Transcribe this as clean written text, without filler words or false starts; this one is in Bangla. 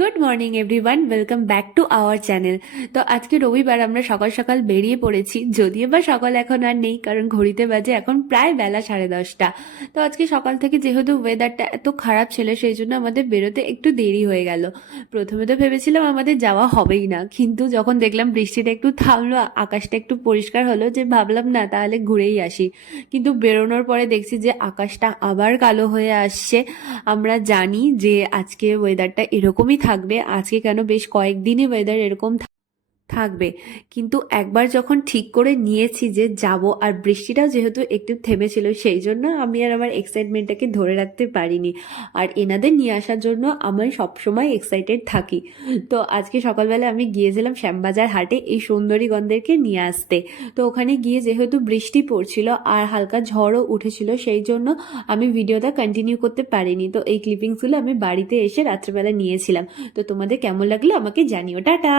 Good morning everyone, welcome back to our channel. তো আজকে রবিবার আমরা সকাল সকাল বেরিয়ে পড়েছি, যদিও বা সকাল এখন আর নেই, কারণ ঘড়িতে বাজে এখন প্রায় বেলা 10:30। তো আজকে সকাল থেকে যেহেতু ওয়েদারটা এত খারাপ ছিল, সেই জন্য আমাদের বেরোতে একটু দেরি হয়ে গেল। প্রথমে তো ভেবেছিলাম আমাদের যাওয়া হবেই না, কিন্তু যখন দেখলাম বৃষ্টিটা একটু থামলো, আকাশটা একটু পরিষ্কার হলো, যে ভাবলাম না তাহলে ঘুরেই আসি। কিন্তু বেরোনোর পরে দেখছি যে আকাশটা আবার কালো হয়ে আসছে। আমরা জানি যে আজকে ওয়েদারটা এরকমই থাকবে, আজকে কেন বেশ কয়েকদিনই ওয়েদার এরকম থাকবে। কিন্তু একবার যখন ঠিক করে নিয়েছি যে যাব, আর বৃষ্টিটাও যেহেতু একটু থেমেছিল, সেই জন্য আমি আর আমার এক্সাইটমেন্টটাকে ধরে রাখতে পারিনি। আর এনাদের নিয়ে আসার জন্য আমি সবসময় এক্সাইটেড থাকি। তো আজকে সকালবেলা আমি গিয়েছিলাম শ্যামবাজার হাটে এই সুন্দরীগণদেরকে নিয়ে আসতে। তো ওখানে গিয়ে যেহেতু বৃষ্টি পড়ছিল আর হালকা ঝড়ও উঠেছিল, সেই জন্য আমি ভিডিওটা কন্টিনিউ করতে পারিনি। তো এই ক্লিপিংসগুলো আমি বাড়িতে এসে রাত্রেবেলা নিয়েছিলাম। তো তোমাদের কেমন লাগলো আমাকে জানিও। টাটা।